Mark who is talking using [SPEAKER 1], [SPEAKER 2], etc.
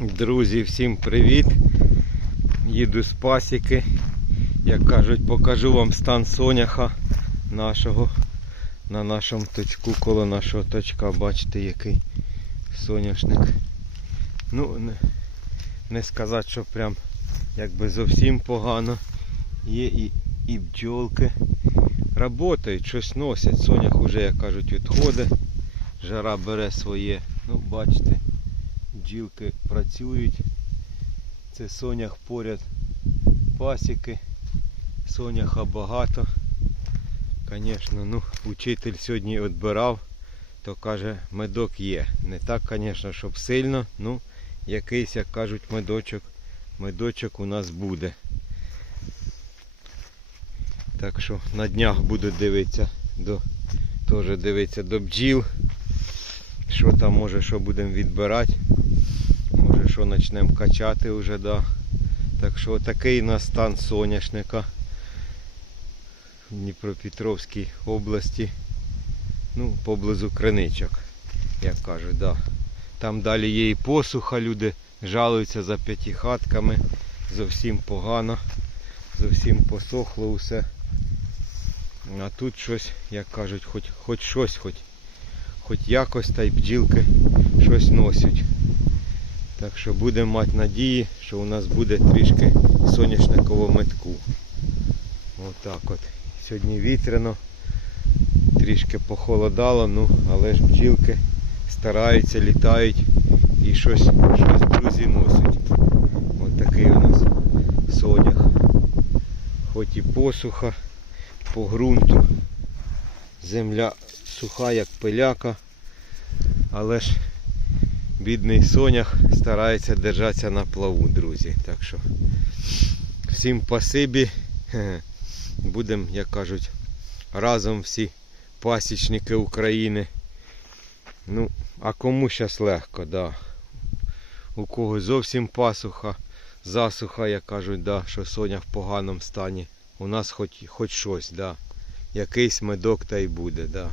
[SPEAKER 1] Друзі, всім привіт! Їду з пасіки. Як кажуть, покажу вам стан соняха нашого на нашому точку, коло нашого точка. Бачите, який соняшник. Ну, не, не сказати, що прям якби зовсім погано. Є і, і бджолки. Работають, щось носять. Сонях уже, як кажуть, відходить. Жара бере своє. Ну, бачите бджілки працюють. Це сонях поряд пасіки. Соняха багато. Звісно, ну, учитель сьогодні відбирав, то каже, медок є. Не так, звісно, щоб сильно, ну, якийсь, як кажуть, медочок, медочок у нас буде. Так що на днях буду дивитися до, теж дивитися до бджіл. Що там може, що будемо відбирати. Може що почнемо качати вже, да. Так що такий у стан соняшника в Дніпропетровській області. Ну, поблизу криничок, як кажуть, да. Там далі є і посуха, люди жалуються за п'ятихатками. Зовсім погано. Зовсім посохло усе. А тут щось, як кажуть, хоч, хоч щось, хоч, хоч якось та й бджілки щось носять. Так що будемо мати надії, що у нас буде трішки соняшникового метку. Отак от. Сьогодні вітряно, трішки похолодало, ну, але ж бджілки стараються, літають і щось, щось друзі носять. Ось такий у нас сонях. Хоч і посуха по ґрунту. Земля суха, як пиляка, але ж бідний сонях старається держатися на плаву, друзі. Так що всім пасибі. Будемо, як кажуть, разом всі пасічники України. Ну, а кому зараз легко, да. У кого зовсім пасуха, засуха, як кажуть, да, що соня в поганому стані. У нас хоч, хоч щось, да. Якийсь медок та й буде, да.